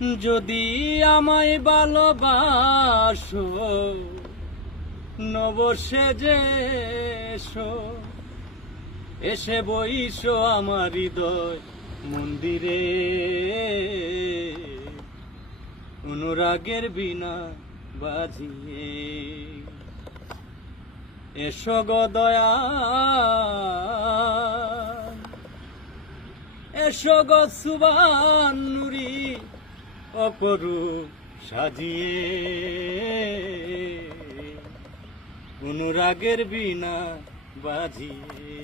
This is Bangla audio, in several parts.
যদি আমায় ভালোবাসো নব সেজে এসো, এসে বইসো আমার হৃদয় মন্দিরে, অনুরাগের বিনা বাজিয়ে। এসো গো দয়াল, এসো গো সুবহান নুরি অপরূপ সাজিয়ে, অনুরাগের বিনা বাজিয়ে,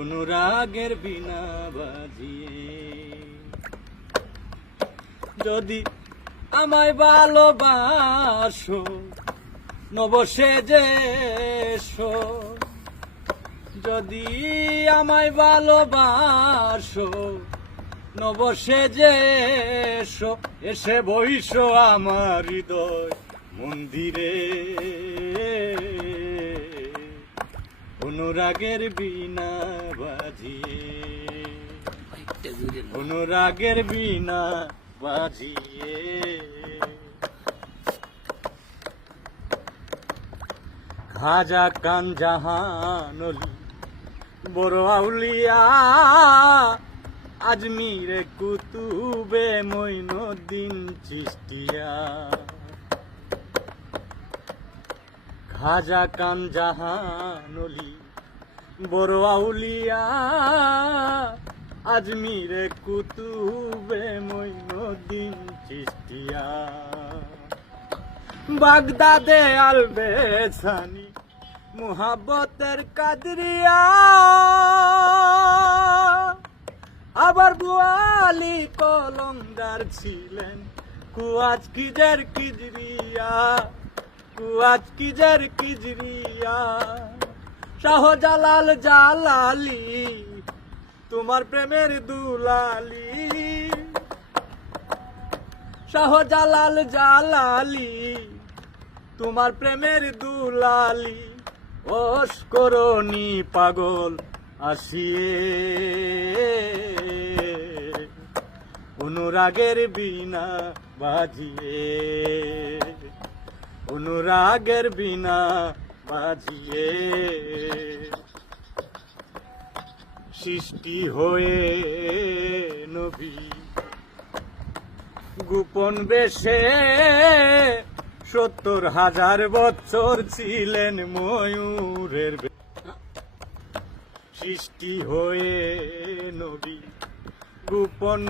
অনুরাগের বিনা বাজিয়ে। যদি আমায় ভালোবাসো নব সেজে এসো, যদি আমায় ভালোবাসো নব সেজে এসো, এসে বইসো আমার হৃদয় মন্দিরে, অনুরাগের বিনা বাজিয়ে, অনুরাগের বিনা বাজিয়ে। খাজা কান জাহান অলি বড় আউলিয়া, আজমিরে কুতুবে মঈনুদ্দিন চিশতিয়া। খাজা কান জাহান অলি বড় আউলিয়া, আজমিরে কুতুবে মঈনুদ্দিন চিশতিয়া। বাগদাদে আলবেসানি মুহাব্বতের কাদরিয়া, আবার বুয়ালি কলমদার ছিলেন কুয়াজ কিজের কিজরিয়া, কুয়াজ কিজের কিজরিয়া। শাহজালাল জালালি তোমার প্রেমের দুলালি, শাহজালাল জালালি তোমার প্রেমের দুলালি। ওস করনি পাগল আসিয়ে, অনুরাগের বিনা বাজিয়ে, অনুরাগের বিনা বাজিয়ে। সৃষ্টি হয়ে নবী গোপন বেশে ৭০,০০০ বছর ছিলেন ময়ূরের। সৃষ্টি হয়ে নবী গোপন